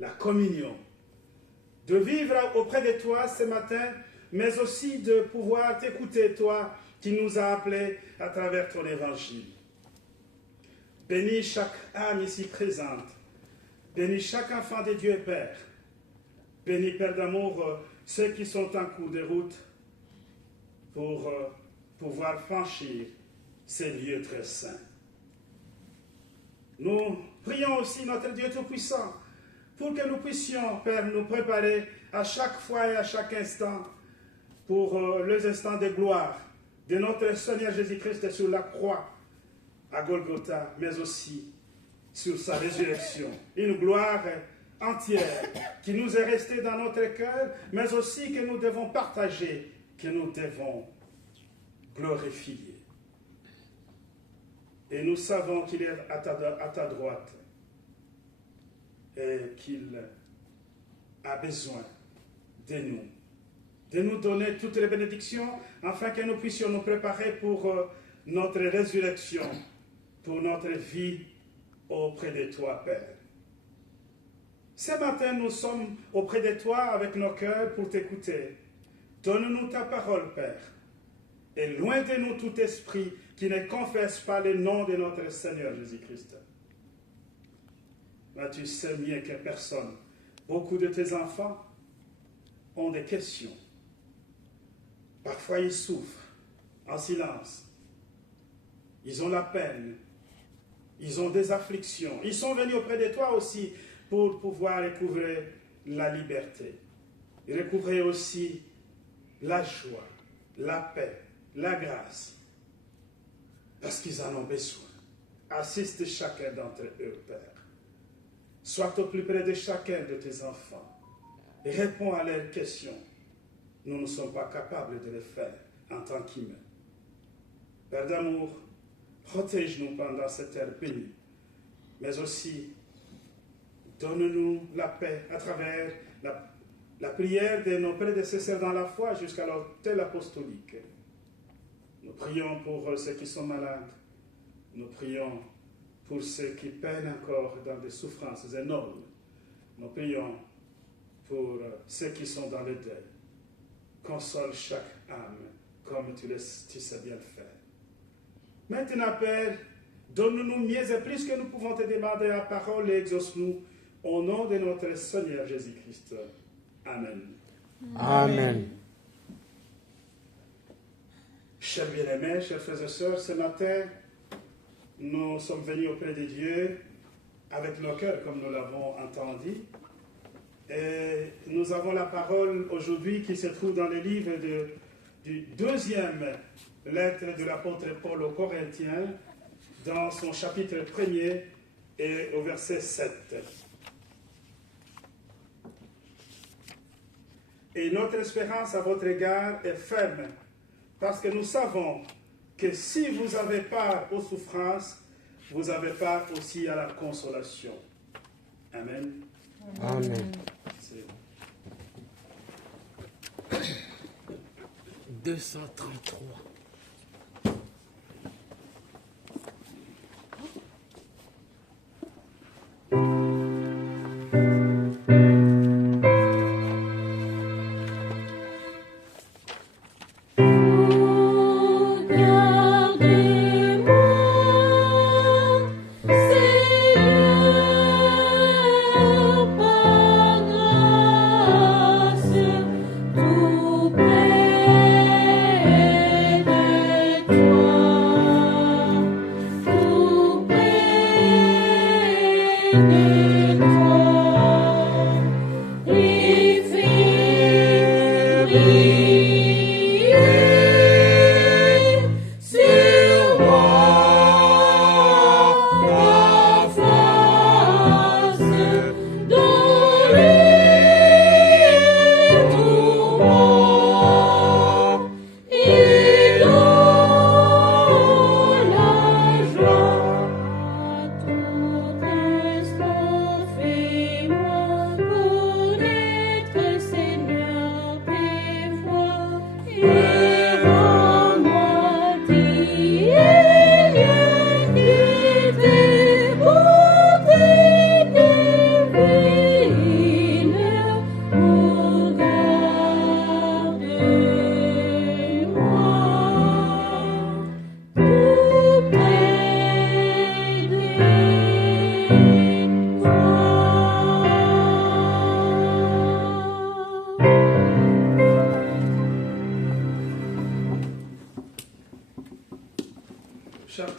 la communion, de vivre auprès de toi ce matin, mais aussi de pouvoir t'écouter, toi qui nous as appelés à travers ton évangile. Bénis chaque âme ici présente. Bénis chaque enfant de Dieu et Père. Bénis, Père d'amour, ceux qui sont en cours de route pour pouvoir franchir ces lieux très saints. Nous prions aussi notre Dieu Tout-Puissant pour que nous puissions, Père, nous préparer à chaque fois et à chaque instant pour les instants de gloire de notre Seigneur Jésus-Christ sur la croix à Golgotha, mais aussi sur sa résurrection. Une gloire entière qui nous est restée dans notre cœur, mais aussi que nous devons partager, que nous devons glorifier. Et nous savons qu'il est à ta droite et qu'il a besoin de nous donner toutes les bénédictions afin que nous puissions nous préparer pour notre résurrection, pour notre vie auprès de toi, Père. Ce matin, nous sommes auprès de toi avec nos cœurs pour t'écouter. Donne-nous ta parole, Père. Et loin de nous tout esprit qui ne confesse pas le nom de notre Seigneur Jésus-Christ. Mais tu sais mieux que personne. Beaucoup de tes enfants ont des questions. Parfois, ils souffrent en silence. Ils ont la peine. Ils ont des afflictions. Ils sont venus auprès de toi aussi pour pouvoir recouvrer la liberté. Et recouvrer aussi la joie, la paix, la grâce. Parce qu'ils en ont besoin. Assiste chacun d'entre eux, Père. Sois au plus près de chacun de tes enfants. Et réponds à leurs questions. Nous ne sommes pas capables de le faire en tant qu'humains. Père d'amour, protège-nous pendant cette heure bénie, mais aussi donne-nous la paix à travers la prière de nos prédécesseurs dans la foi jusqu'à l'autel apostolique. Nous prions pour ceux qui sont malades. Nous prions pour ceux qui peinent encore dans des souffrances énormes. Nous prions pour ceux qui sont dans le deuil. Console chaque âme comme tu sais bien le faire. Maintenant, Père, donne-nous mieux et plus que nous pouvons te demander la parole et exauce-nous au nom de notre Seigneur Jésus-Christ. Amen. Amen. Chers bien-aimés, chers frères et sœurs, ce matin, nous sommes venus auprès de Dieu avec nos cœurs, comme nous l'avons entendu. Et nous avons la parole aujourd'hui qui se trouve dans le livre du deuxième lettre de l'apôtre Paul aux Corinthiens, dans son chapitre 1er et au verset 7. Et notre espérance à votre égard est ferme, parce que nous savons que si vous avez part aux souffrances, vous avez part aussi à la consolation. Amen. Amen. 233. Tout près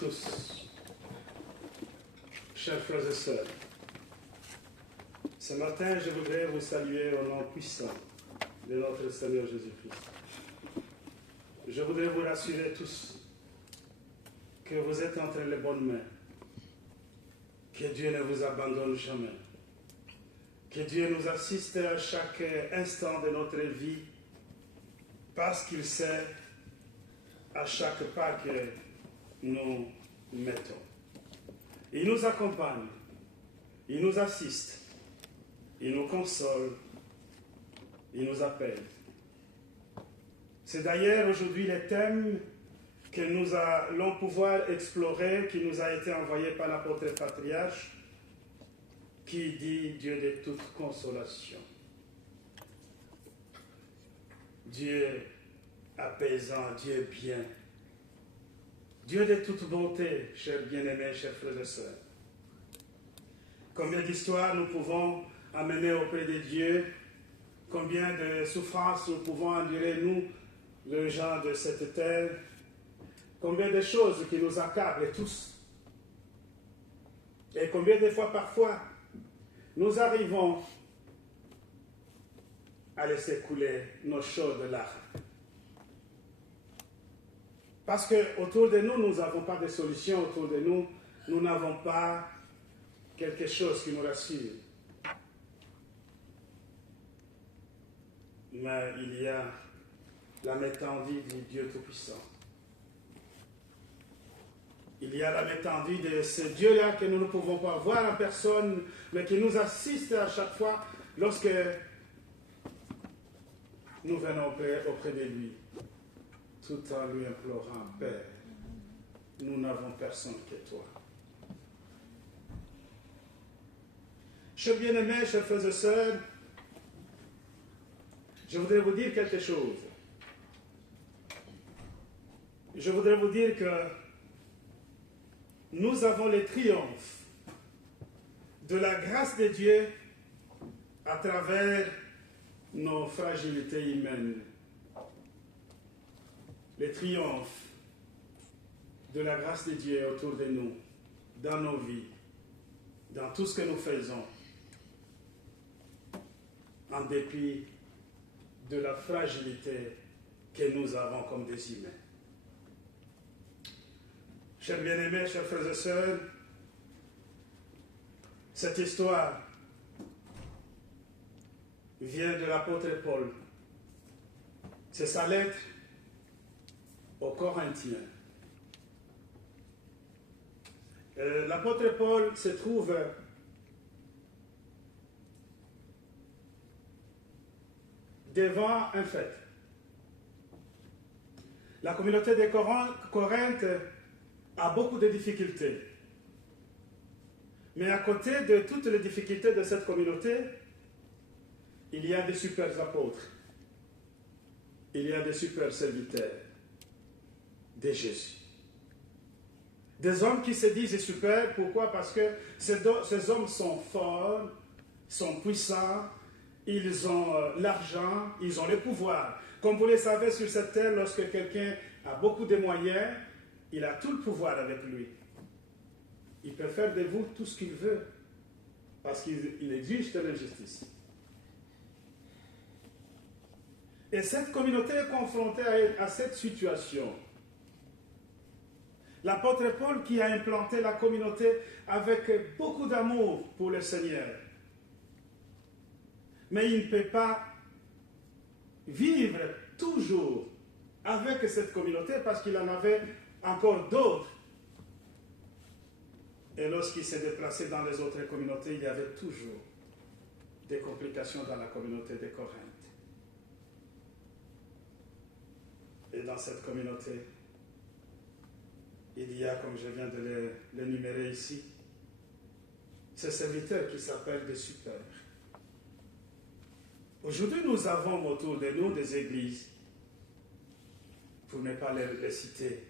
tous, chers frères et sœurs. Ce matin, je voudrais vous saluer au nom puissant de notre Seigneur Jésus-Christ. Je voudrais vous rassurer tous que vous êtes entre les bonnes mains, que Dieu ne vous abandonne jamais, que Dieu nous assiste à chaque instant de notre vie, parce qu'il sait à chaque pas que nous mettons. Il nous accompagne, il nous assiste, il nous console, il nous appelle. C'est d'ailleurs aujourd'hui le thème que nous allons pouvoir explorer, qui nous a été envoyé par l'apôtre patriarche, qui dit Dieu de toute consolation. Dieu apaisant, Dieu bien. Dieu de toute bonté, chers bien-aimés, chers frères et sœurs. Combien d'histoires nous pouvons amener auprès de Dieu, combien de souffrances nous pouvons endurer, nous, les gens de cette terre, combien de choses qui nous accablent tous. Et combien de fois, parfois, nous arrivons à laisser couler nos chaudes larmes. Parce qu'autour de nous, nous n'avons pas de solution. Autour de nous, nous n'avons pas quelque chose qui nous rassure. Mais il y a la métendue du Dieu Tout-Puissant. Il y a la métendue de ce Dieu-là que nous ne pouvons pas voir en personne, mais qui nous assiste à chaque fois lorsque nous venons auprès de lui, tout en lui implorant, Père, nous n'avons personne que toi. Chers bien-aimés, chers frères et sœurs, je voudrais vous dire quelque chose. Je voudrais vous dire que nous avons le triomphe de la grâce de Dieu à travers nos fragilités humaines. Le triomphe de la grâce de Dieu autour de nous, dans nos vies, dans tout ce que nous faisons, en dépit de la fragilité que nous avons comme des humains. Chers bien-aimés, chers frères et sœurs, cette histoire vient de l'apôtre Paul. C'est sa lettre aux Corinthiens. L'apôtre Paul se trouve devant un fait. La communauté de Corinthe a beaucoup de difficultés. Mais à côté de toutes les difficultés de cette communauté, il y a des super apôtres. Il y a des super serviteurs de Jésus. Des hommes qui se disent super. Pourquoi? Parce que ces hommes sont forts, sont puissants, ils ont l'argent, ils ont le pouvoir. Comme vous le savez, sur cette terre, lorsque quelqu'un a beaucoup de moyens, il a tout le pouvoir avec lui. Il peut faire de vous tout ce qu'il veut, parce qu'il exige de l'injustice. Et cette communauté est confrontée à cette situation. L'apôtre Paul, qui a implanté la communauté avec beaucoup d'amour pour le Seigneur, mais il ne peut pas vivre toujours avec cette communauté parce qu'il en avait encore d'autres. Et lorsqu'il s'est déplacé dans les autres communautés, il y avait toujours des complications dans la communauté de Corinthe. Et dans cette communauté, il y a, comme je viens de l'énumérer ici, ces serviteurs qui s'appellent des super. Aujourd'hui, nous avons autour de nous des églises, pour ne pas les citer,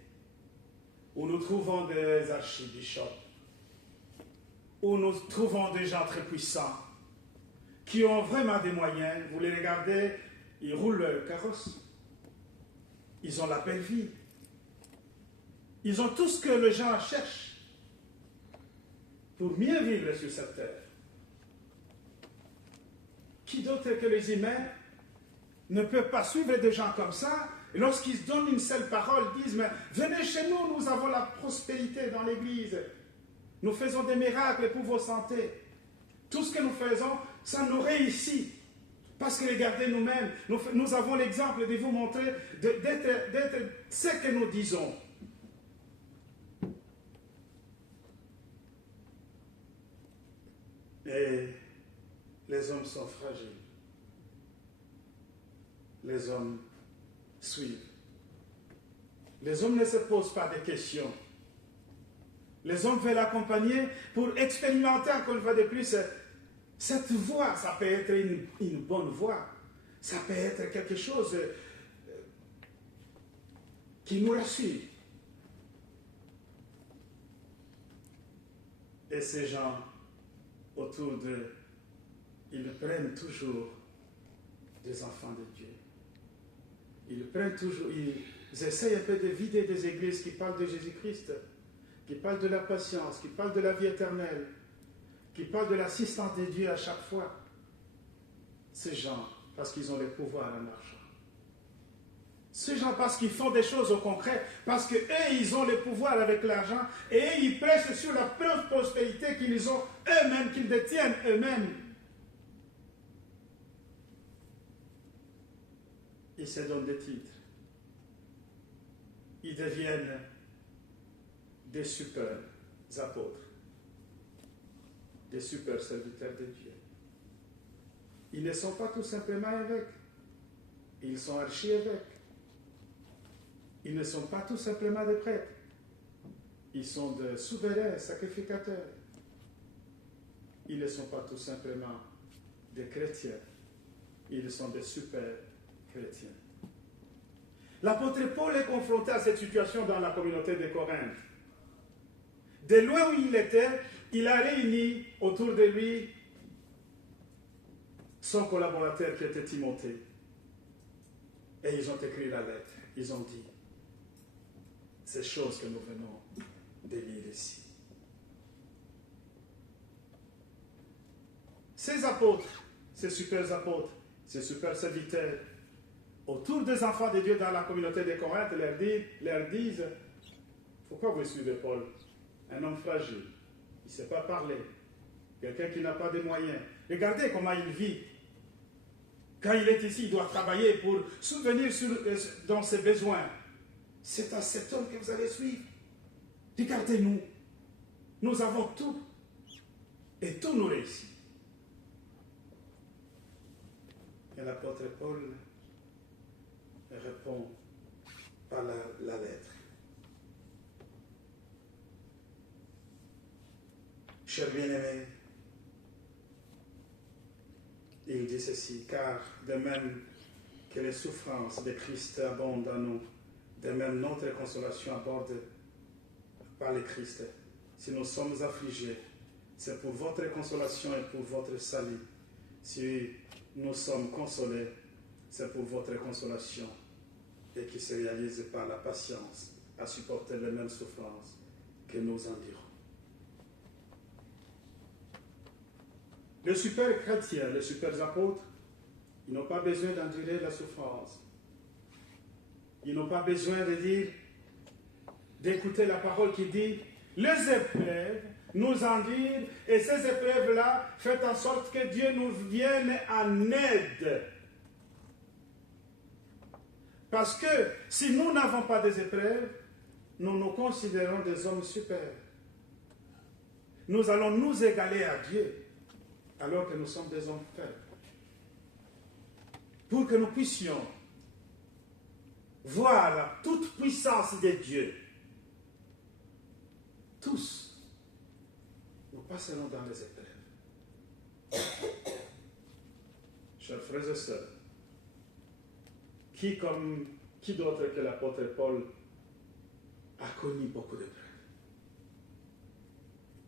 où nous trouvons des archibishops, où nous trouvons des gens très puissants, qui ont vraiment des moyens. Vous les regardez, ils roulent leur carrosse. Ils ont la belle vie. Ils ont tout ce que les gens cherchent pour mieux vivre sur cette terre. Qui d'autre que les humains ne peut pas suivre des gens comme ça? Et lorsqu'ils donnent une seule parole, ils disent, mais venez chez nous, nous avons la prospérité dans l'église. Nous faisons des miracles pour vos santé. Tout ce que nous faisons, ça nous réussit. Parce que regardez nous-mêmes, nous avons l'exemple de vous montrer, d'être ce que nous disons. Et les hommes sont fragiles. Les hommes suivent. Les hommes ne se posent pas de questions. Les hommes veulent l'accompagner pour expérimenter encore une fois de plus cette voie. Ça peut être une bonne voie. Ça peut être quelque chose qui nous rassure. Et ces gens autour d'eux, ils prennent toujours des enfants de Dieu. Ils prennent toujours, ils essayent un peu de vider des églises qui parlent de Jésus-Christ, qui parlent de la patience, qui parlent de la vie éternelle, qui parlent de l'assistance de Dieu à chaque fois. Ces gens, parce qu'ils ont le pouvoir en argent. Ces gens, parce qu'ils font des choses au concret, parce qu'eux, ils ont le pouvoir avec l'argent, et eux, ils prêchent sur la prospérité qu'ils ont eux-mêmes, qu'ils détiennent eux-mêmes. Ils se donnent des titres. Ils deviennent des super apôtres, des super serviteurs de Dieu. Ils ne sont pas tout simplement évêques. Ils sont archi-évêques. Ils ne sont pas tout simplement des prêtres. Ils sont des souverains sacrificateurs. Ils ne sont pas tout simplement des chrétiens. Ils sont des super chrétiens. L'apôtre Paul est confronté à cette situation dans la communauté de Corinthe. De loin où il était, il a réuni autour de lui son collaborateur qui était Timothée. Et ils ont écrit la lettre. Ils ont dit ces choses que nous venons de lire ici. Ces apôtres, ces super apôtres, ces super serviteurs, autour des enfants de Dieu dans la communauté de Corinthe, leur disent pourquoi vous suivez Paul? Un homme fragile, il ne sait pas parler, quelqu'un qui n'a pas de moyens. Regardez comment il vit. Quand il est ici, il doit travailler pour subvenir dans ses besoins. C'est à cet homme que vous allez suivre. Regardez-nous. Nous avons tout. Et tout nous réussit. Et l'apôtre Paul répond par la lettre. Cher bien-aimé, il dit ceci, car de même que les souffrances de Christ abondent en nous, de même notre consolation aborde par le Christ. Si nous sommes affligés, c'est pour votre consolation et pour votre salut. Si nous sommes consolés, c'est pour votre consolation et qui se réalise par la patience à supporter les mêmes souffrances que nous endurons. Les super chrétiens, les super apôtres, ils n'ont pas besoin d'endurer la souffrance. Ils n'ont pas besoin de dire, d'écouter la parole qui dit, les épreuves nous endurent et ces épreuves-là font en sorte que Dieu nous vienne en aide. Parce que si nous n'avons pas des épreuves, nous nous considérons des hommes super. Nous allons nous égaler à Dieu, alors que nous sommes des hommes faibles. Pour que nous puissions voir la toute puissance de Dieu, tous, nous passerons dans les épreuves. Chers frères et sœurs, qui d'autre que l'apôtre Paul a connu beaucoup d'épreuves?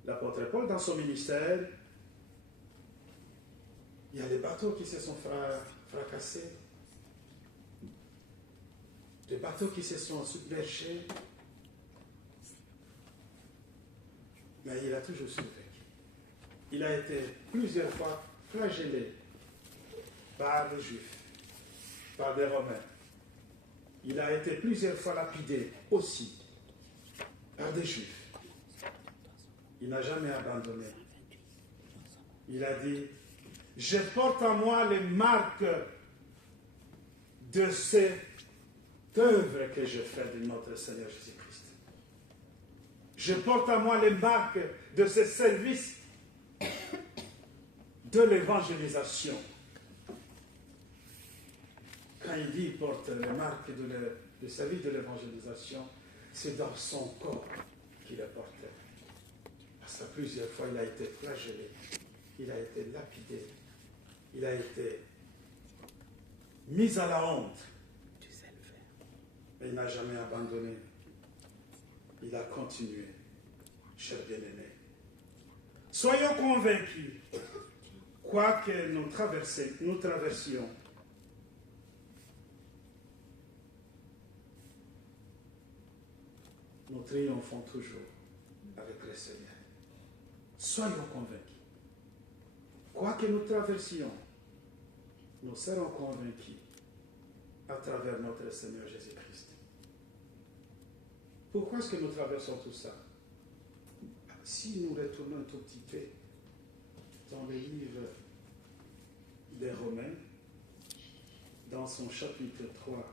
L'apôtre Paul, dans son ministère, il y a des bateaux qui se sont fracassés, des bateaux qui se sont submergés, mais il a toujours survécu. Il a été plusieurs fois flagellé par les Juifs, par des Romains. Il a été plusieurs fois lapidé aussi par des Juifs. Il n'a jamais abandonné. Il a dit, je porte en moi les marques de cette œuvre que je fais de notre Seigneur Jésus-Christ. Je porte en moi les marques de ce service de l'évangélisation. Quand il dit qu'il porte les marques du service de l'évangélisation, c'est dans son corps qu'il est porté. Parce que plusieurs fois, il a été flagellé, il a été lapidé, il a été mis à la honte. Mais il n'a jamais abandonné. Il a continué, cher bien-aimé. Soyons convaincus, quoi que nous traversions, nous triomphons toujours avec le Seigneur. Soyons convaincus. Quoi que nous traversions, nous serons convaincus à travers notre Seigneur Jésus-Christ. Pourquoi est-ce que nous traversons tout ça? Si nous retournons un tout petit peu dans le livre des Romains, dans son chapitre 3,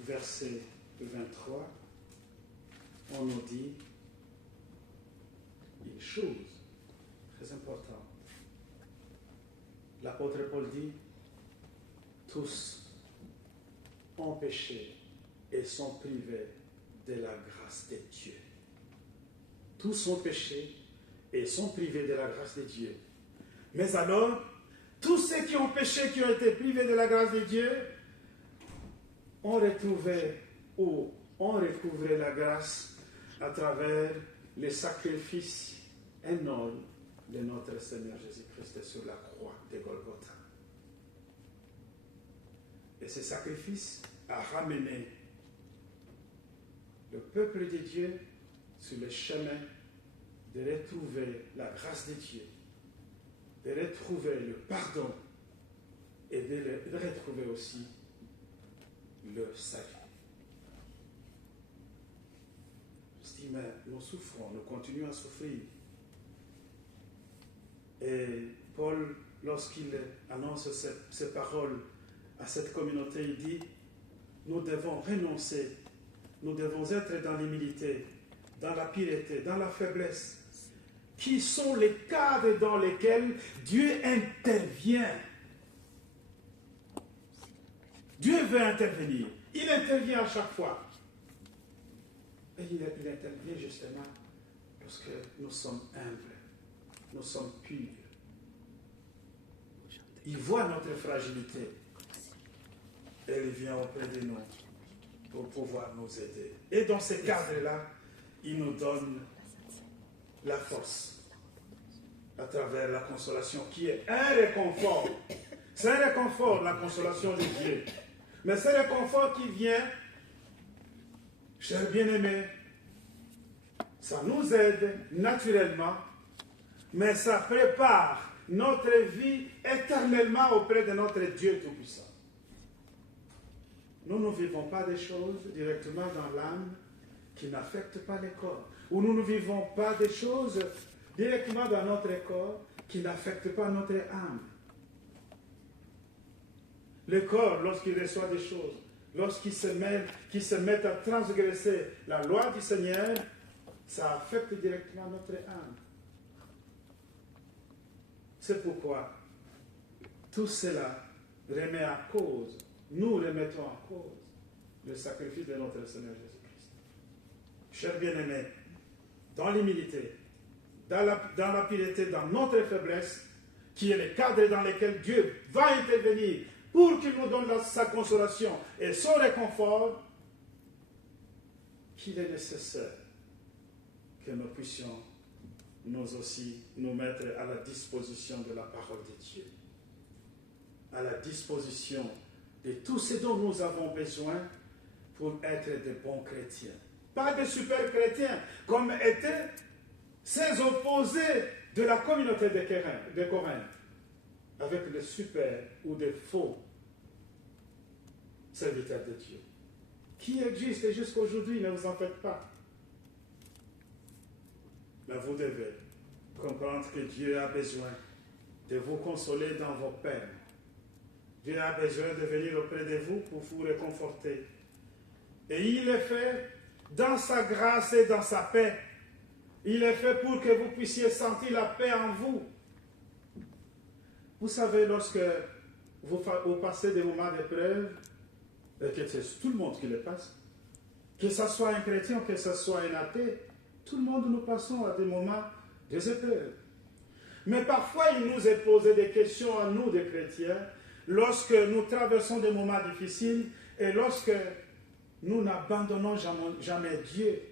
verset 23, on nous dit une chose très importante. L'apôtre Paul dit, tous ont péché et sont privés de la grâce de Dieu. Tous ont péché et sont privés de la grâce de Dieu. Mais alors, tous ceux qui ont péché, qui ont été privés de la grâce de Dieu, ont retrouvé ou ont recouvré la grâce à travers les sacrifices énormes de notre Seigneur Jésus-Christ sur la croix de Golgotha. Et ce sacrifice a ramené le peuple de Dieu sur le chemin de retrouver la grâce de Dieu, de retrouver le pardon et de retrouver aussi le salut. Je dis, mais nous souffrons, nous continuons à souffrir. Et Paul, lorsqu'il annonce ces paroles à cette communauté, il dit, nous devons renoncer, nous devons être dans l'humilité, dans la piété, dans la faiblesse, qui sont les cadres dans lesquels Dieu intervient. Dieu veut intervenir. Il intervient à chaque fois. Et il intervient justement parce que nous sommes humbles, nous sommes purs. Il voit notre fragilité et il vient auprès de nous pour pouvoir nous aider. Et dans ce cadre-là, il nous donne la force à travers la consolation qui est un réconfort. C'est un réconfort, la consolation de Dieu. Mais c'est un réconfort qui vient, chers bien-aimés, ça nous aide naturellement, mais ça prépare notre vie éternellement auprès de notre Dieu Tout-Puissant. Nous ne vivons pas des choses directement dans l'âme qui n'affectent pas le corps. Ou nous ne vivons pas des choses directement dans notre corps qui n'affectent pas notre âme. Le corps, lorsqu'il reçoit des choses, lorsqu'il se met à transgresser la loi du Seigneur, ça affecte directement notre âme. C'est pourquoi tout cela remet en cause, nous remettons en cause le sacrifice de notre Seigneur Jésus-Christ. Chers bien-aimés, dans l'humilité, dans la piété, dans notre faiblesse, qui est le cadre dans lequel Dieu va intervenir pour qu'il nous donne sa consolation et son réconfort, qu'il est nécessaire que nous puissions nous aussi nous mettre à la disposition de la parole de Dieu, à la disposition de tout ce dont nous avons besoin pour être de bons chrétiens. Pas de super chrétiens, comme étaient ces opposés de la communauté de Corinthe, avec des super ou des faux serviteurs de Dieu, qui existent jusqu'à aujourd'hui, ne vous en faites pas. Mais vous devez comprendre que Dieu a besoin de vous consoler dans vos peines. Dieu a besoin de venir auprès de vous pour vous réconforter. Et il le fait dans sa grâce et dans sa paix. Il est fait pour que vous puissiez sentir la paix en vous. Vous savez, lorsque vous passez des moments d'épreuve, et que c'est tout le monde qui le passe, que ce soit un chrétien, que ce soit un athée, tout le monde nous passons à des moments des épreuves. Mais parfois, il nous est posé des questions à nous, des chrétiens, lorsque nous traversons des moments difficiles et lorsque nous n'abandonnons jamais Dieu.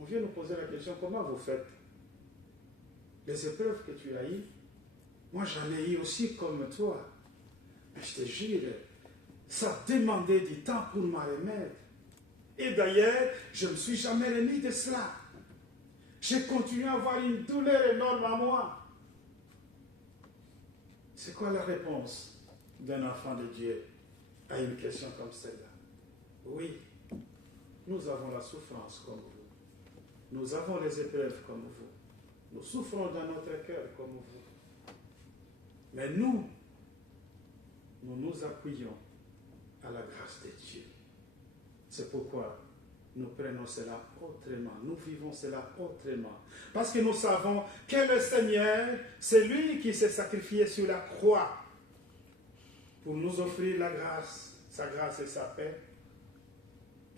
On vient nous poser la question, comment vous faites? Les épreuves que tu as eues, moi j'en ai eu aussi comme toi. Mais je te jure, ça demandait du temps pour m'en remettre. Et d'ailleurs, je ne me suis jamais remis de cela. J'ai continué à avoir une douleur énorme à moi. C'est quoi la réponse d'un enfant de Dieu à une question comme celle-là? Oui, nous avons la souffrance comme vous. Nous avons les épreuves comme vous. Nous souffrons dans notre cœur comme vous. Mais nous nous appuyons à la grâce de Dieu. C'est pourquoi nous prenons cela autrement. Nous vivons cela autrement. Parce que nous savons que le Seigneur, c'est lui qui s'est sacrifié sur la croix pour nous offrir la grâce, sa grâce et sa paix,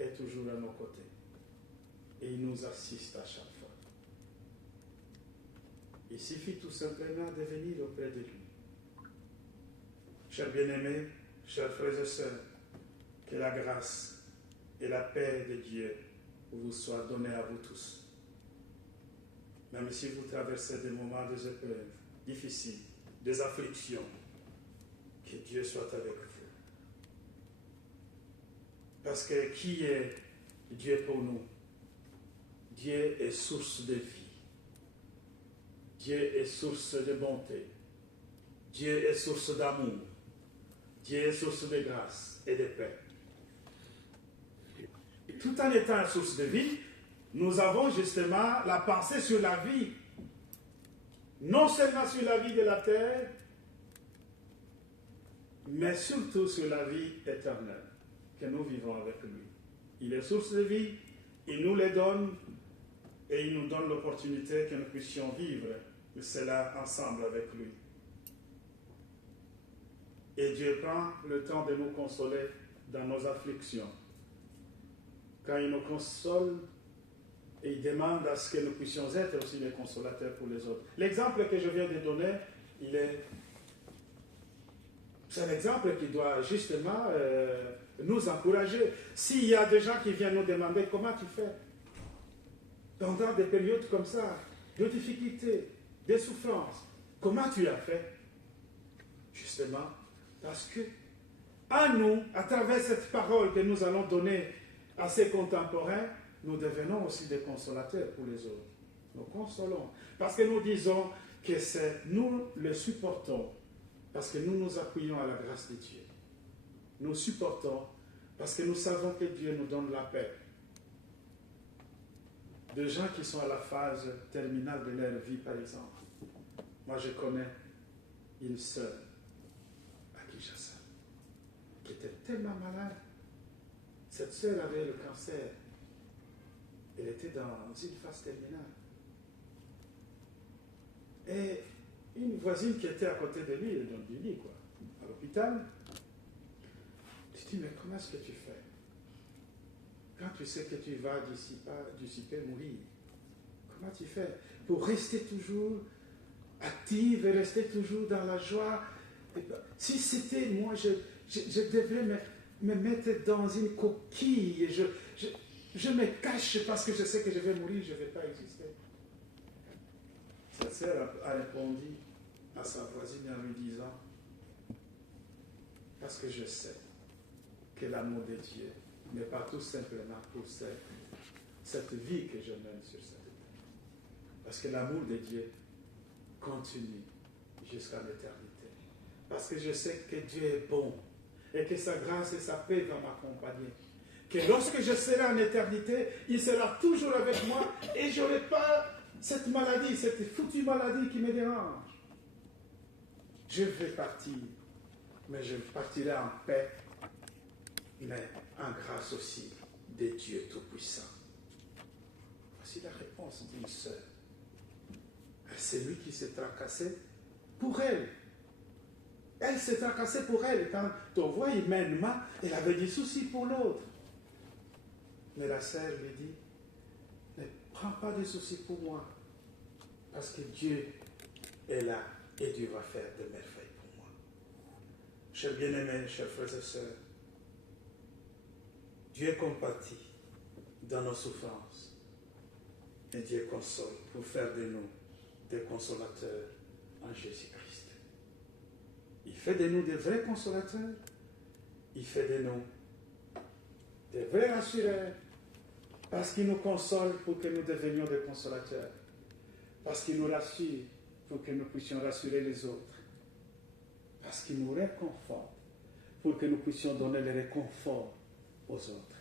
est toujours à nos côtés. Et il nous assiste à chaque fois. Il suffit tout simplement de venir auprès de lui. Chers bien-aimés, chers frères et sœurs, que la grâce et la paix de Dieu vous soient données à vous tous. Même si vous traversez des moments des épreuves difficiles, des afflictions, que Dieu soit avec vous. Parce que qui est Dieu pour nous? Dieu est source de vie. Dieu est source de bonté. Dieu est source d'amour. Dieu est source de grâce et de paix. Et tout en étant source de vie, nous avons justement la pensée sur la vie. Non seulement sur la vie de la terre, mais surtout sur la vie éternelle que nous vivons avec lui. Il est source de vie, il nous les donne et il nous donne l'opportunité que nous puissions vivre cela ensemble avec lui. Et Dieu prend le temps de nous consoler dans nos afflictions. Quand il nous console, et il demande à ce que nous puissions être aussi des consolateurs pour les autres. L'exemple que je viens de donner, c'est un exemple qui doit justement nous encourager. S'il y a des gens qui viennent nous demander comment tu fais, pendant des périodes comme ça, de difficultés, de souffrances, comment tu as fait? Justement, parce que à nous, à travers cette parole que nous allons donner à ces contemporains, nous devenons aussi des consolateurs pour les autres. Nous consolons. Parce que nous disons que c'est nous le supportons. Parce que nous nous appuyons à la grâce de Dieu. Nous supportons parce que nous savons que Dieu nous donne la paix. De gens qui sont à la phase terminale de leur vie, par exemple. Moi, je connais une sœur à Kinshasa qui était tellement malade. Cette sœur avait le cancer. Elle était dans une phase terminale. Et une voisine qui était à côté de lui, dans du lit, quoi, à l'hôpital, je dis, mais comment est-ce que tu fais? Quand tu sais que tu vas dissiper, mourir, comment tu fais pour rester toujours active et rester toujours dans la joie? Si c'était moi, je devrais me mettre dans une coquille, je me cache parce que je sais que je vais mourir, je ne vais pas exister. Cette sœur a répondu à sa voisine en lui disant, parce que je sais que l'amour de Dieu n'est pas tout simplement pour cette vie que je mène sur cette terre. Parce que l'amour de Dieu continue jusqu'à l'éternité. Parce que je sais que Dieu est bon et que sa grâce et sa paix vont m'accompagner. Que lorsque je serai en éternité, il sera toujours avec moi et je n'aurai pas cette maladie, cette foutue maladie qui me dérange. Je vais partir, mais je partirai en paix, mais en grâce aussi de Dieu Tout-Puissant. Voici la réponse d'une sœur. C'est lui qui s'est tracassé pour elle. Elle s'est tracassée pour elle. Quand on voit humainement, elle avait des soucis pour l'autre. Mais la sœur lui dit, ne prends pas de soucis pour moi. Parce que Dieu est là et Dieu va faire de merveilles pour moi. Chers bien-aimés, chers frères et sœurs, Dieu compatit dans nos souffrances. Et Dieu console pour faire de nous des consolateurs en Jésus-Christ. Il fait de nous des vrais consolateurs. Il fait de nous des vrais rassureurs. Parce qu'il nous console pour que nous devenions des consolateurs. Parce qu'il nous rassure pour que nous puissions rassurer les autres. Parce qu'il nous réconforte pour que nous puissions donner le réconfort aux autres.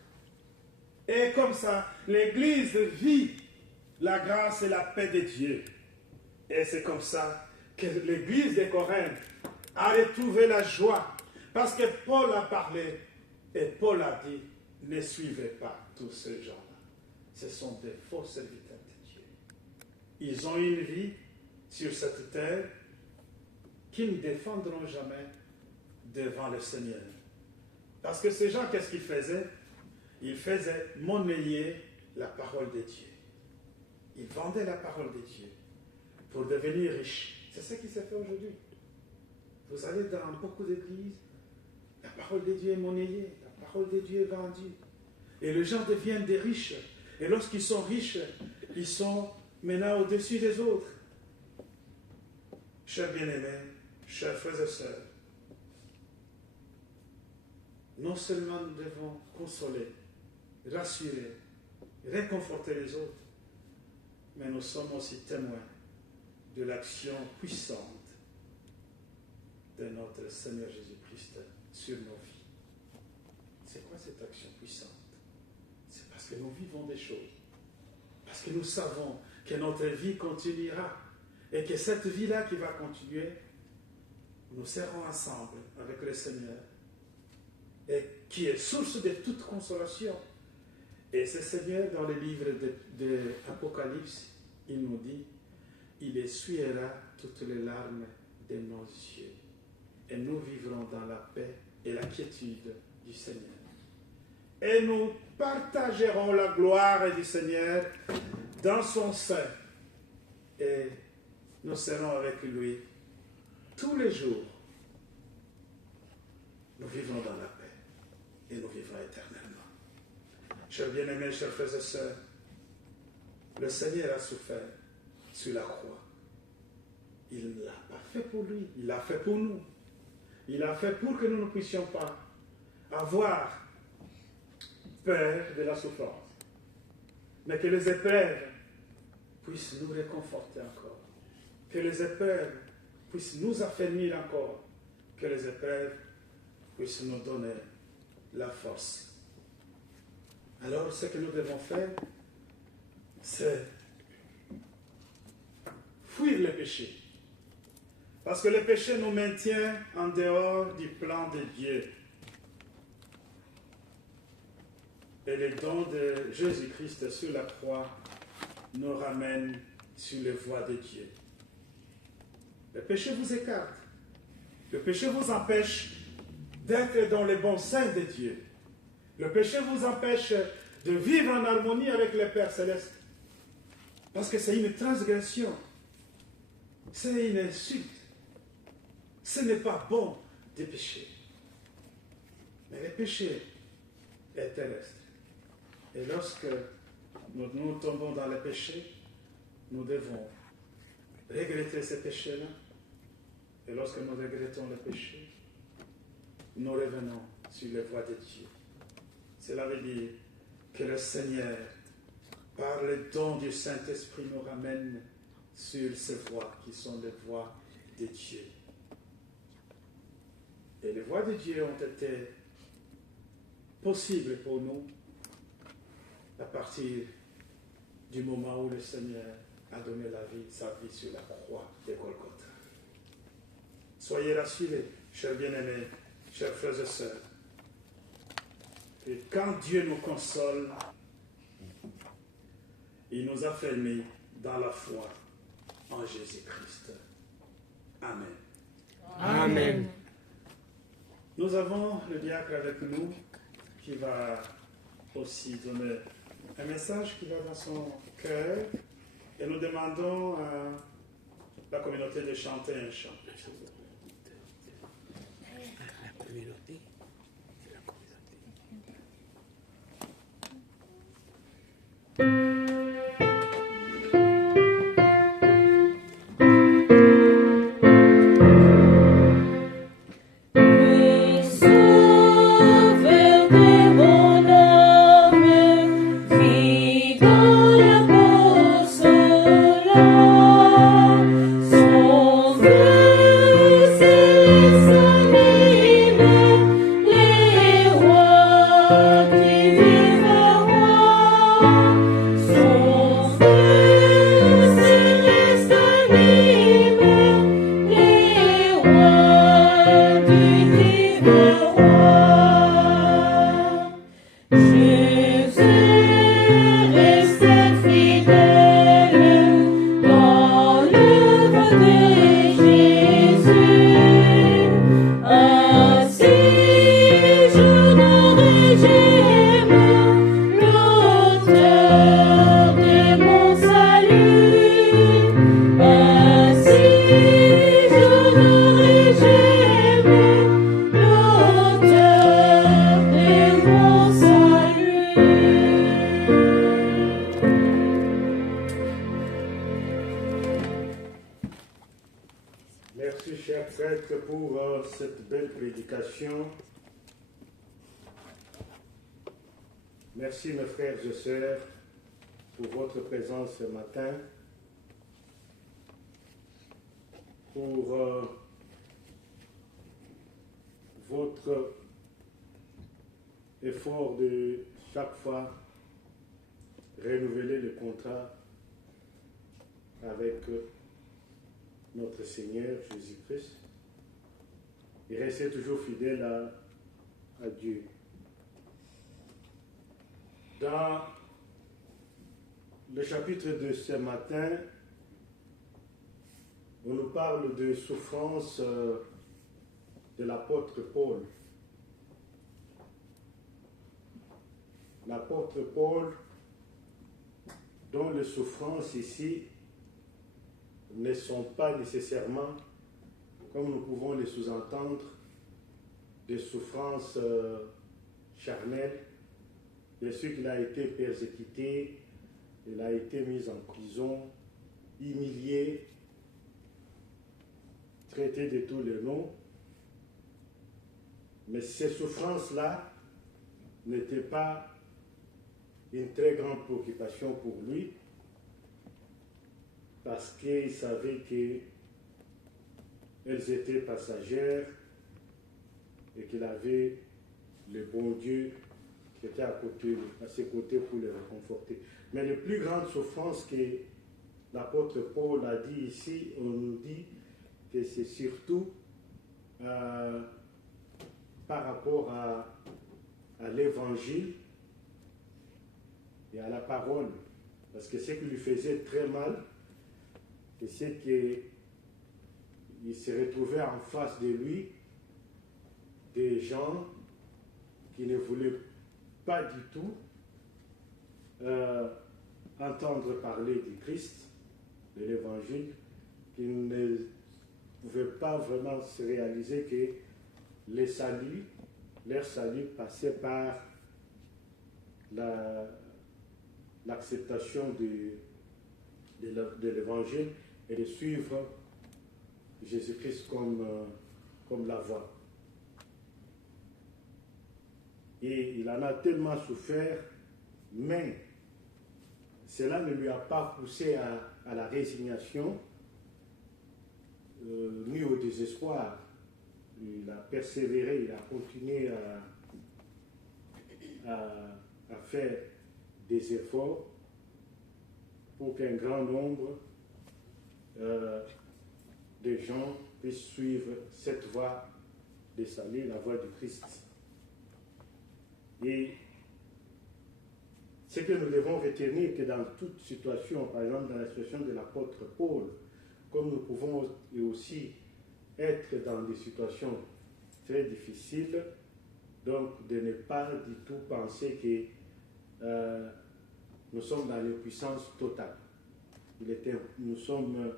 Et comme ça, l'Église vit la grâce et la paix de Dieu. Et c'est comme ça que l'Église de Corinthe a retrouvé la joie. Parce que Paul a parlé et Paul a dit, ne suivez pas tous ces gens-là. Ce sont des faux serviteurs de Dieu. Ils ont une vie sur cette terre qu'ils ne défendront jamais devant le Seigneur. Parce que ces gens, qu'est-ce qu'ils faisaient? Ils faisaient monnayer la parole de Dieu. Ils vendaient la parole de Dieu pour devenir riches. C'est ce qui s'est fait aujourd'hui. Vous allez dans beaucoup d'églises, la parole de Dieu est monnayée, la parole de Dieu est vendue. Et les gens deviennent des riches. Et lorsqu'ils sont riches, ils sont maintenant au-dessus des autres. Chers bien-aimés, chers frères et sœurs, non seulement nous devons consoler, rassurer, réconforter les autres, mais nous sommes aussi témoins de l'action puissante de notre Seigneur Jésus-Christ sur nos vies. C'est quoi cette action puissante? C'est parce que nous vivons des choses. Parce que nous savons que notre vie continuera. Et que cette vie-là qui va continuer, nous serons ensemble avec le Seigneur. Et qui est source de toute consolation. Et ce Seigneur, dans le livre de l'Apocalypse, il nous dit, il essuiera toutes les larmes de nos yeux. Et nous vivrons dans la paix et la quiétude du Seigneur. Et nous partagerons la gloire du Seigneur dans son sein. Et nous serons avec lui tous les jours. Nous vivrons dans la paix et nous vivrons éternellement. Chers bien-aimés, chers frères et sœurs, le Seigneur a souffert sur la croix. Il ne l'a pas fait pour lui, il l'a fait pour nous. Il l'a fait pour que nous ne puissions pas avoir peur de la souffrance, mais que les épreuves puissent nous réconforter encore, que les épreuves puissent nous affermir encore, que les épreuves puissent nous donner la force. Alors, ce que nous devons faire, c'est fuir le péché. Parce que le péché nous maintient en dehors du plan de Dieu. Et le don de Jésus-Christ sur la croix nous ramène sur les voies de Dieu. Le péché vous écarte. Le péché vous empêche d'être dans le bon sein de Dieu. Le péché vous empêche de vivre en harmonie avec le Père Céleste. Parce que c'est une transgression. C'est une insulte. Ce n'est pas bon de pécher. Mais le péché est terrestre. Et lorsque nous tombons dans le péché, nous devons regretter ce péché-là. Et lorsque nous regrettons le péché, nous revenons sur les voies de Dieu. Cela veut dire que le Seigneur, par le don du Saint-Esprit, nous ramène sur ces voies qui sont les voies de Dieu. Et les voies de Dieu ont été possibles pour nous à partir du moment où le Seigneur a donné sa vie sur la croix de Golgotha. Soyez rassurés, chers bien-aimés, chers frères et sœurs, que quand Dieu nous console, il nous a fermés dans la foi en Jésus-Christ. Amen. Amen. Nous avons le diacre avec nous qui va aussi donner un message qui va dans son cœur et nous demandons à la communauté de chanter un chant. La communauté. Merci, cher prêtre, pour cette belle prédication. Merci, mes frères et sœurs, pour votre présence ce matin, pour votre effort de chaque fois renouveler le contrat avec notre Seigneur Jésus-Christ et rester toujours fidèle à Dieu. Dans le chapitre de ce matin, on nous parle de souffrance de l'apôtre Paul. L'apôtre Paul, dont les souffrances ici ne sont pas nécessairement, comme nous pouvons les sous-entendre, des souffrances charnelles. Bien sûr qu'il a été persécuté, il a été mis en prison, humilié, traité de tous les noms. Mais ces souffrances-là n'étaient pas une très grande préoccupation pour lui, parce qu'il savait qu'elles étaient passagères et qu'il avait le bon Dieu qui était à ses côtés pour les réconforter. Mais les plus grandes souffrances que l'apôtre Paul a dit ici, on nous dit que c'est surtout par rapport à l'évangile et à la parole. Parce que ce qui lui faisait très mal, c'est qu'il se retrouvait en face de lui des gens qui ne voulaient pas du tout entendre parler du Christ, de l'Évangile, qui ne pouvaient pas vraiment se réaliser que leur salut passait par l'acceptation de l'Évangile et de suivre Jésus-Christ comme la voie. Et il en a tellement souffert, mais cela ne lui a pas poussé à la résignation, ni au désespoir. Il a persévéré, il a continué à faire des efforts pour qu'un grand nombre de gens puissent suivre cette voie de salut, la voie du Christ. Et ce que nous devons retenir, que dans toute situation, par exemple dans la situation de l'apôtre Paul, comme nous pouvons aussi être dans des situations très difficiles, donc de ne pas du tout penser que nous sommes dans l'impuissance totale. Nous sommes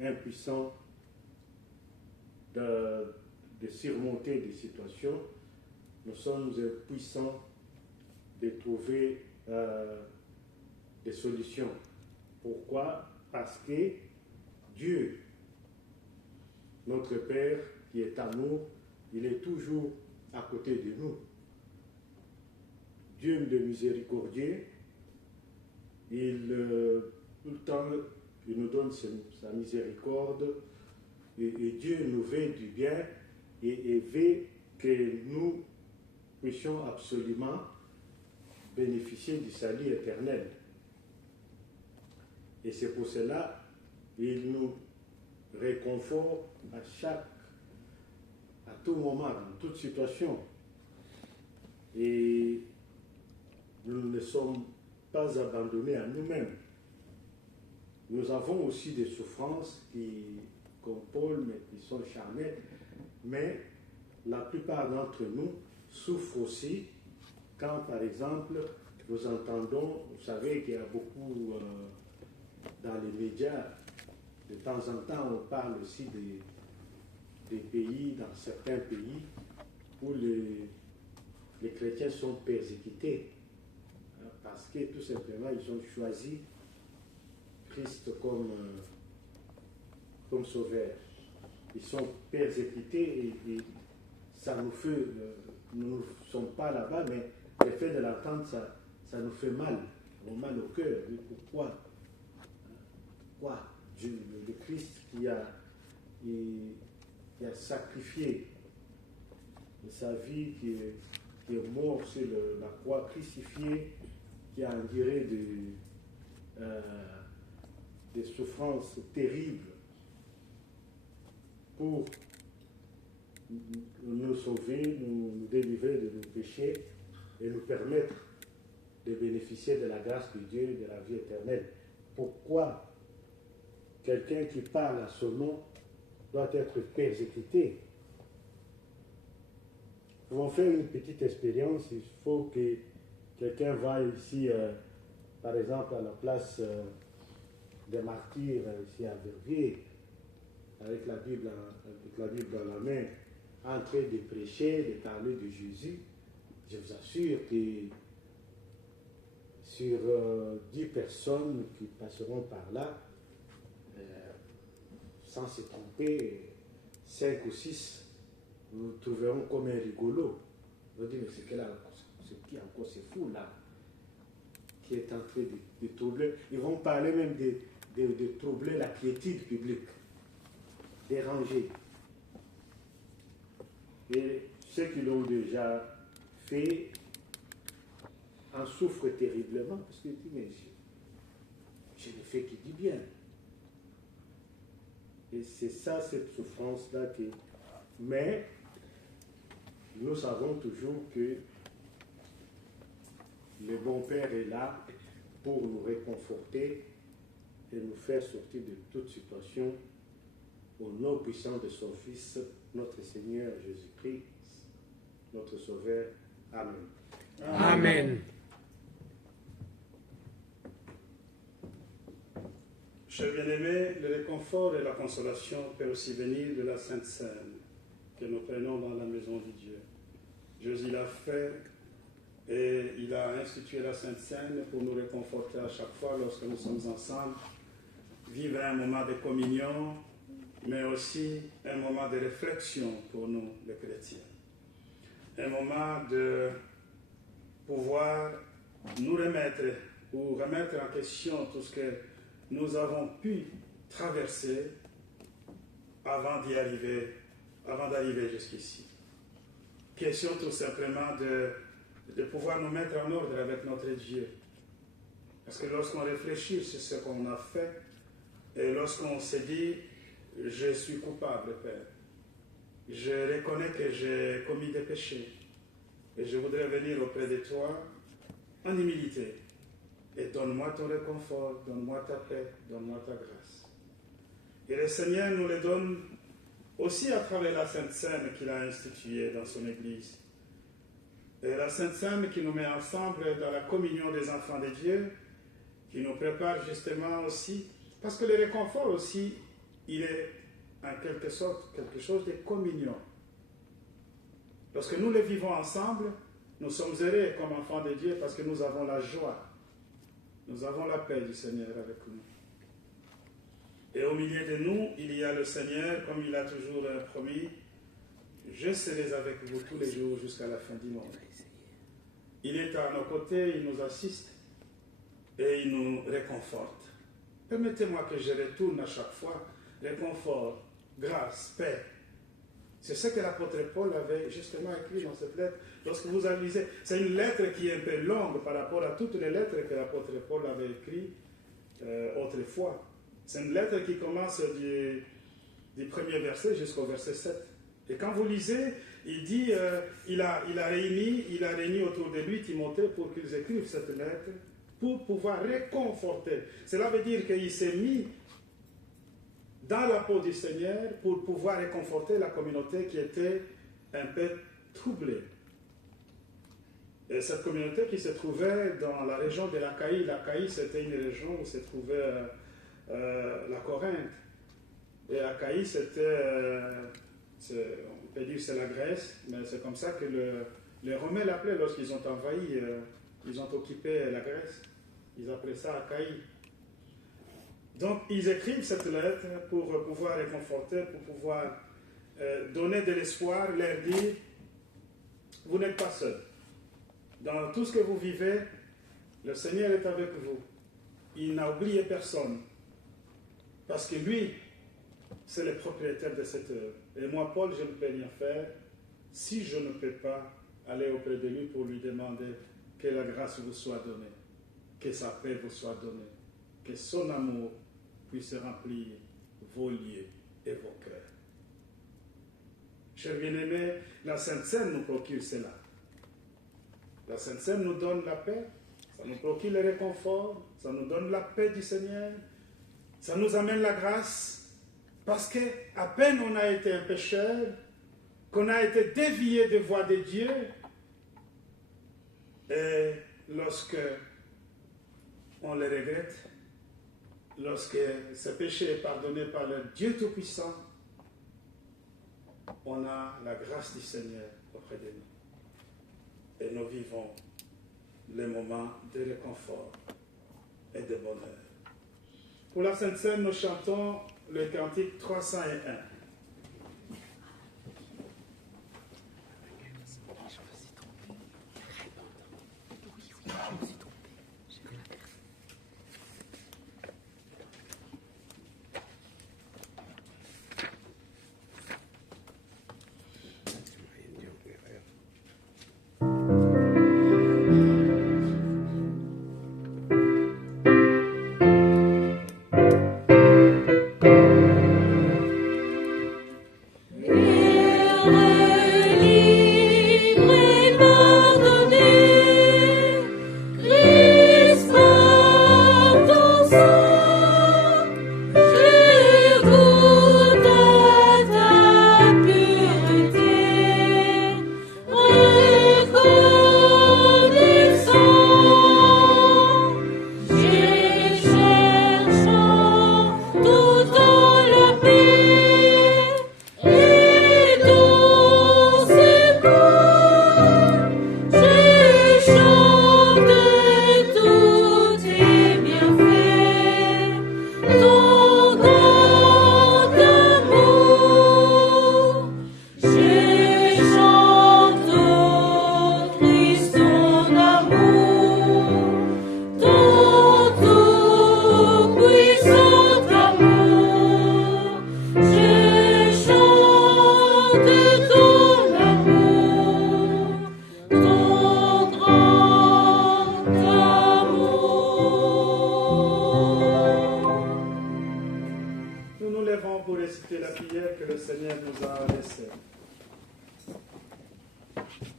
impuissants de surmonter des situations, nous sommes impuissants de trouver des solutions. Pourquoi? Parce que Dieu, notre Père qui est amour, il est toujours à côté de nous. Dieu de miséricordieux, tout le temps, il nous donne sa miséricorde et Dieu nous veut du bien et veut que nous puissions absolument bénéficier du salut éternel. Et c'est pour cela qu'il nous réconforte à tout moment, dans toute situation. Et nous ne sommes pas abandonnés à nous-mêmes. Nous avons aussi des souffrances comme Paul, mais qui sont charnelles, mais la plupart d'entre nous souffrent aussi quand, par exemple, nous entendons, vous savez qu'il y a beaucoup dans les médias, de temps en temps, on parle aussi des pays, dans certains pays, où les chrétiens sont persécutés, parce que tout simplement, ils ont choisi Christ comme sauveur. Ils sont persécutés et ça nous fait, nous ne sommes pas là-bas, mais le fait de l'entendre, ça nous fait mal au cœur. Pourquoi? Dieu, le Christ qui a sacrifié sa vie, qui est mort sur la croix, crucifié, qui a enduré des souffrances terribles pour nous sauver, nous délivrer de nos péchés et nous permettre de bénéficier de la grâce de Dieu et de la vie éternelle. Pourquoi quelqu'un qui parle à son nom doit être persécuté? Nous allons faire une petite expérience. Il faut que quelqu'un va ici, par exemple, à la place des martyrs, ici à Verviers, avec la Bible dans la main, en train de prêcher, de parler de Jésus. Je vous assure que sur 10 personnes qui passeront par là, sans se tromper, 5 ou 6 nous trouverons comme un rigolo. On va dire, mais c'est qui encore c'est fou là, qui est en train de troubler. Ils vont parler même de troubler la quiétude publique, déranger. Et ceux qui l'ont déjà fait en souffrent terriblement parce qu'ils disent, mais je ne fais que du bien. Et c'est ça, cette souffrance-là mais nous savons toujours que le bon Père est là pour nous réconforter et nous faire sortir de toute situation au nom puissant de son Fils, notre Seigneur Jésus-Christ, notre Sauveur. Amen. Amen. Chers bien-aimés, le réconfort et la consolation peut aussi venir de la Sainte Seine que nous prenons dans la maison de Dieu. Jésus l'a fait et il a institué la Sainte Seine pour nous réconforter à chaque fois lorsque nous sommes ensemble, vivre un moment de communion, mais aussi un moment de réflexion pour nous, les chrétiens. Un moment de pouvoir nous remettre ou remettre en question tout ce que nous avons pu traverser avant d'arriver jusqu'ici. Question tout simplement de pouvoir nous mettre en ordre avec notre Dieu. Parce que lorsqu'on réfléchit sur ce qu'on a fait, et lorsqu'on se dit, je suis coupable, Père, je reconnais que j'ai commis des péchés, et je voudrais venir auprès de toi en humilité. Et donne-moi ton réconfort, donne-moi ta paix, donne-moi ta grâce. Et le Seigneur nous le donne aussi à travers la Sainte Seine qu'il a instituée dans son Église. Et la Sainte Seine qui nous met ensemble dans la communion des enfants de Dieu, qui nous prépare justement aussi, parce que le réconfort aussi, il est en quelque sorte quelque chose de communion. Lorsque nous le vivons ensemble, nous sommes heureux comme enfants de Dieu parce que nous avons la joie, nous avons la paix du Seigneur avec nous. Et au milieu de nous, il y a le Seigneur, comme il a toujours promis, je serai avec vous tous les jours jusqu'à la fin du monde. Il est à nos côtés, il nous assiste et il nous réconforte. Permettez-moi que je retourne à chaque fois. Réconfort, grâce, paix. C'est ce que l'apôtre Paul avait justement écrit dans cette lettre. Lorsque vous la lisez, c'est une lettre qui est un peu longue par rapport à toutes les lettres que l'apôtre Paul avait écrites autrefois. C'est une lettre qui commence du premier verset jusqu'au verset 7. Et quand vous lisez, il dit, il a réuni autour de lui Timothée pour qu'ils écrivent cette lettre, pour pouvoir réconforter. Cela veut dire qu'il s'est mis dans la peau du Seigneur pour pouvoir réconforter la communauté qui était un peu troublée. Et cette communauté qui se trouvait dans la région de l'Achaïe. L'Achaïe, c'était une région où se trouvait la Corinthe. Et l'Achaïe, c'était, on peut dire c'est la Grèce, mais c'est comme ça que les Romains l'appelaient lorsqu'ils ont envahi, ils ont occupé la Grèce. Ils appelaient ça Achaïe. Donc, ils écrivent cette lettre pour pouvoir réconforter, pour pouvoir donner de l'espoir, leur dire, vous n'êtes pas seuls. Dans tout ce que vous vivez, le Seigneur est avec vous. Il n'a oublié personne. Parce que lui, c'est le propriétaire de cette œuvre. Et moi, Paul, je ne peux rien faire si je ne peux pas aller auprès de lui pour lui demander que la grâce vous soit donnée, que sa paix vous soit donnée, que son amour puisse remplir vos lieux et vos cœurs. Chers bien-aimés, la Sainte Seine nous procure cela. La Sainte Seine nous donne la paix, ça nous procure le réconfort, ça nous donne la paix du Seigneur, ça nous amène la grâce, parce qu'à peine on a été un pécheur, qu'on a été dévié des voies de Dieu, et lorsque on le regrette, lorsque ce péché est pardonné par le Dieu Tout-Puissant, on a la grâce du Seigneur auprès de nous. Et nous vivons les moments de réconfort et de bonheur. Pour la Sainte Seine, nous chantons le cantique 301.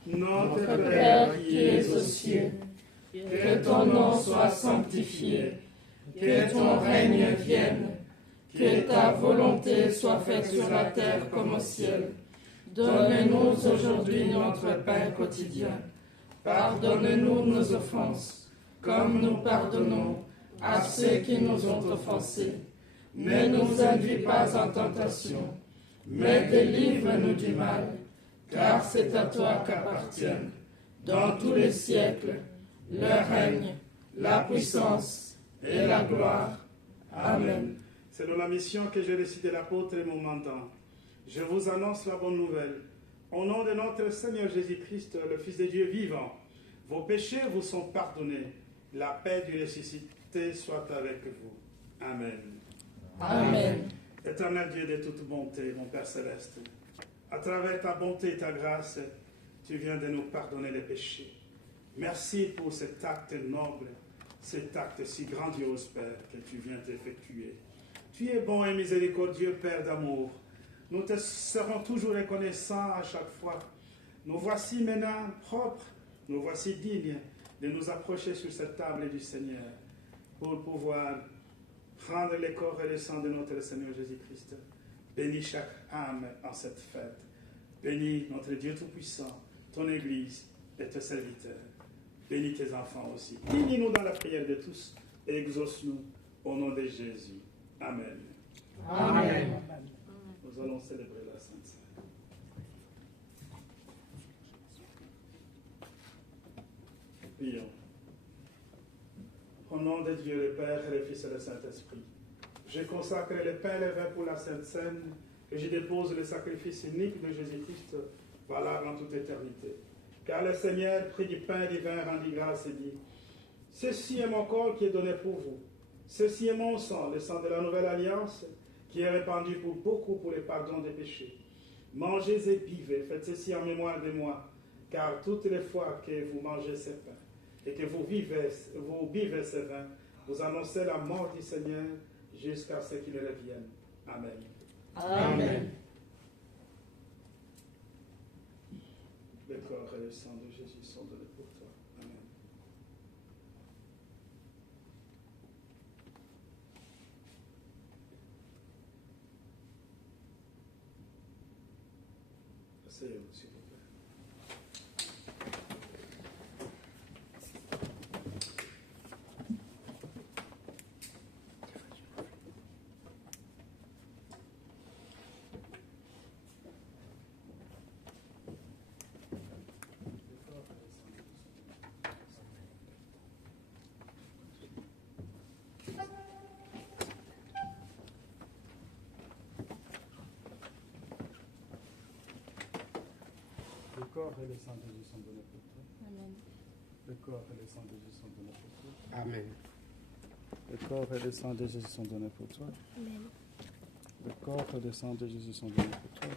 Notre Père qui es aux cieux, que ton nom soit sanctifié, que ton règne vienne, que ta volonté soit faite sur la terre comme au ciel. Donne-nous aujourd'hui notre pain quotidien. Pardonne-nous nos offenses, comme nous pardonnons à ceux qui nous ont offensés. Ne nous induis pas en tentation, mais délivre-nous du mal, car c'est à toi qu'appartiennent, dans tous les siècles, le règne, la puissance et la gloire. Amen. Selon la mission que j'ai décidé l'apôtre et mon mandant, je vous annonce la bonne nouvelle. Au nom de notre Seigneur Jésus-Christ, le Fils de Dieu vivant, vos péchés vous sont pardonnés. La paix du ressuscité soit avec vous. Amen. Amen. Éternel Dieu de toute bonté, mon Père céleste, à travers ta bonté et ta grâce, tu viens de nous pardonner les péchés. Merci pour cet acte noble, cet acte si grandiose, Père, que tu viens d'effectuer. Tu es bon et miséricordieux, Père d'amour. Nous te serons toujours reconnaissants à chaque fois. Nous voici maintenant propres, nous voici dignes de nous approcher sur cette table du Seigneur pour pouvoir prendre le corps et le sang de notre Seigneur Jésus-Christ. Bénis chaque âme en cette fête. Bénis notre Dieu Tout-Puissant, ton Église et tes serviteurs. Bénis tes enfants aussi. Unis-nous dans la prière de tous et exauce-nous au nom de Jésus. Amen. Amen. Nous allons célébrer la Sainte Seine. Prions. Au nom de Dieu, le Père, le Fils et le Saint-Esprit, je consacre le pain et le vin pour la Sainte Seine et je dépose le sacrifice unique de Jésus-Christ, valable en toute éternité. Car le Seigneur prit du pain et du vin, rendit grâce et dit: ceci est mon corps qui est donné pour vous. Ceci est mon sang, le sang de la nouvelle alliance, qui est répandu pour beaucoup pour le pardon des péchés. Mangez et buvez, faites ceci en mémoire de moi, car toutes les fois que vous mangez ce pain et que vous buvez ce vin, vous annoncez la mort du Seigneur jusqu'à ce qu'il revienne. Amen. Amen. Le corps et le sang de Jésus sont donnés pour toi. Amen. Asseyez-vous, s'il vous plaît. Le corps et le sang de Jésus sont donnés pour toi. Amen. Le corps et le sang de Jésus sont donnés pour toi. Amen. Le corps et le sang de Jésus sont donnés pour toi. Amen. Le corps et le sang de Jésus sont donnés pour toi.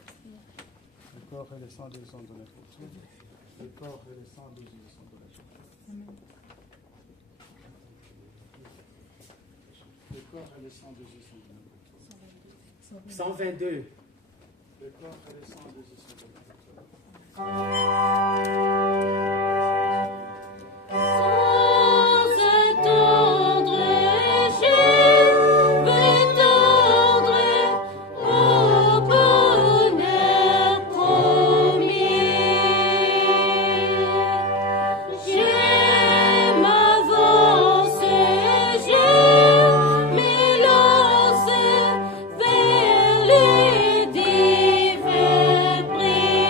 Le corps et le sang de Jésus sont donnés pour toi. Le corps et le sang de Jésus sont donnés pour toi. Amen. Le corps et le sang de Jésus sont donnés pour toi. 122. Le corps et le sang de Jésus sont donnés pour toi. Sans attendre, je vais tendre au bonheur promis. Je m'avance, je m'élance vers les divins prix.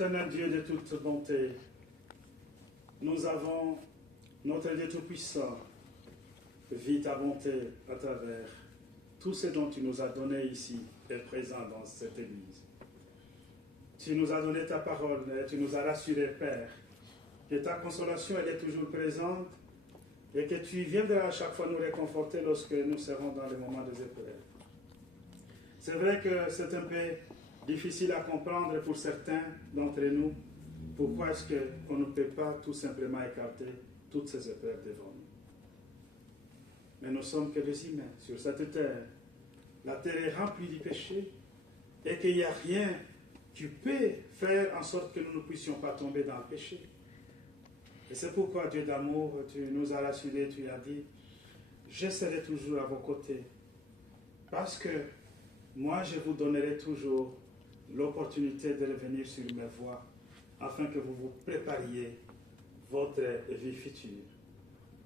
Éternel Dieu de toute bonté, nous avons, notre Dieu Tout-Puissant, vit ta bonté à travers tout ce dont tu nous as donné ici et présent dans cette Église. Tu nous as donné ta parole et tu nous as rassuré, Père, que ta consolation elle est toujours présente et que tu viendras à chaque fois nous réconforter lorsque nous serons dans les moments des épreuves. C'est vrai que c'est un peu difficile à comprendre pour certains d'entre nous. Pourquoi est-ce qu'on ne peut pas tout simplement écarter toutes ces épreuves devant nous? Mais nous sommes que des humains sur cette terre. La terre est remplie du péché et qu'il n'y a rien qui peut faire en sorte que nous ne puissions pas tomber dans le péché. Et c'est pourquoi, Dieu d'amour, tu nous as rassurés, tu as dit, je serai toujours à vos côtés. Parce que moi, je vous donnerai toujours l'opportunité de revenir sur mes voies afin que vous vous prépariez votre vie future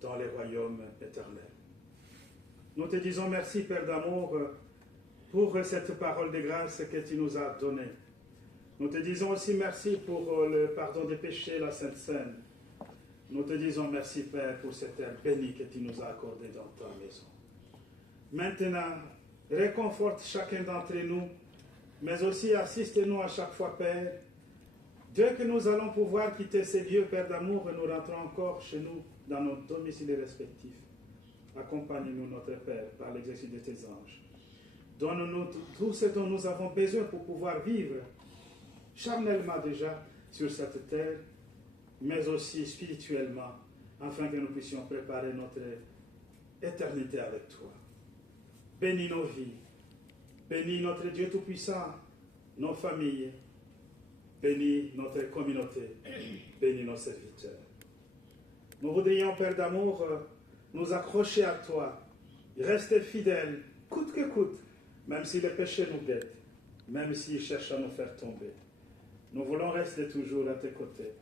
dans les royaumes éternels. Nous te disons merci, Père d'amour, pour cette parole de grâce que tu nous as donnée. Nous te disons aussi merci pour le pardon des péchés, la Sainte Seine. Nous te disons merci, Père, pour cette terre bénie que tu nous as accordée dans ta maison. Maintenant, réconforte chacun d'entre nous, mais aussi assiste-nous à chaque fois, Père. Dès que nous allons pouvoir quitter ces lieux, Père d'amour, nous rentrons encore chez nous, dans nos domiciles respectifs. Accompagne-nous, notre Père, par l'exercice de tes anges. Donne-nous tout ce dont nous avons besoin pour pouvoir vivre charnellement déjà sur cette terre, mais aussi spirituellement, afin que nous puissions préparer notre éternité avec toi. Bénis nos vies, bénis notre Dieu Tout-Puissant, nos familles, bénis notre communauté, bénis nos serviteurs. Nous voudrions, Père d'amour, nous accrocher à toi, rester fidèles, coûte que coûte, même si les péchés nous guettent, même s'ils cherchent à nous faire tomber. Nous voulons rester toujours à tes côtés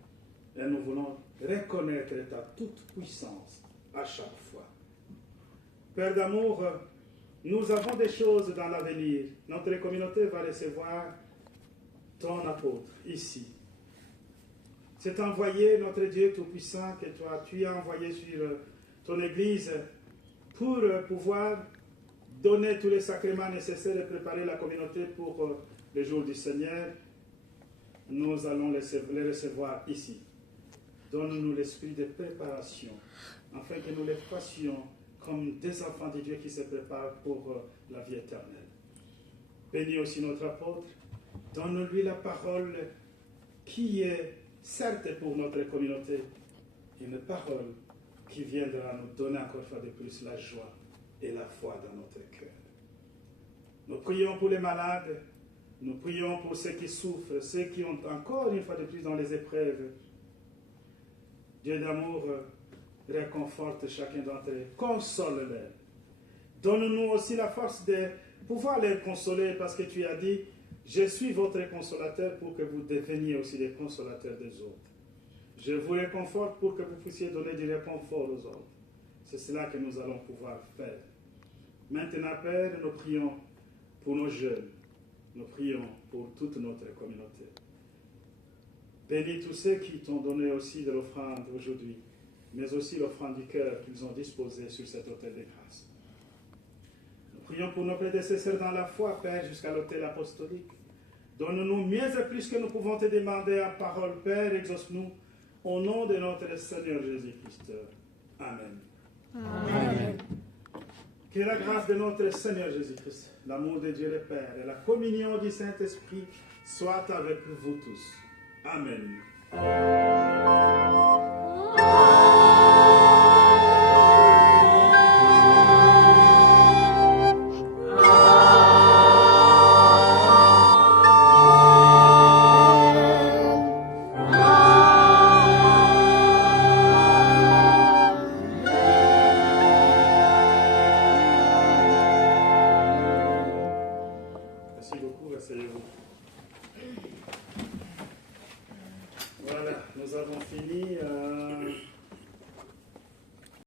et nous voulons reconnaître ta toute puissance à chaque fois. Père d'amour, nous avons des choses dans l'avenir. Notre communauté va recevoir ton apôtre ici. C'est envoyé, notre Dieu Tout-Puissant, que toi, tu as envoyé sur ton Église pour pouvoir donner tous les sacrements nécessaires et préparer la communauté pour le jour du Seigneur. Nous allons les recevoir ici. Donne-nous l'esprit de préparation, afin que nous les fassions comme des enfants de Dieu qui se préparent pour la vie éternelle. Bénis aussi notre apôtre. Donne-lui la parole qui est certes pour notre communauté, une parole qui viendra nous donner encore une fois de plus la joie et la foi dans notre cœur. Nous prions pour les malades, nous prions pour ceux qui souffrent, ceux qui ont encore une fois de plus dans les épreuves. Dieu d'amour, réconforte chacun d'entre eux, console-les. Donne-nous aussi la force de pouvoir les consoler parce que tu as dit, je suis votre consolateur pour que vous deveniez aussi des consolateurs des autres. Je vous réconforte pour que vous puissiez donner du réconfort aux autres. C'est cela que nous allons pouvoir faire. Maintenant, Père, nous prions pour nos jeunes. Nous prions pour toute notre communauté. Bénis tous ceux qui t'ont donné aussi de l'offrande aujourd'hui, mais aussi l'offrande du cœur qu'ils ont disposée sur cet autel de grâce. Nous prions pour nos prédécesseurs dans la foi, Père, jusqu'à l'autel apostolique. Donne-nous mieux et plus que nous pouvons te demander en parole, Père, exauce-nous au nom de notre Seigneur Jésus-Christ. Amen. Amen. Que la grâce de notre Seigneur Jésus-Christ, l'amour de Dieu le Père et la communion du Saint-Esprit soient avec vous tous. Amen. Merci beaucoup, asseyez-vous. Voilà, nous avons fini.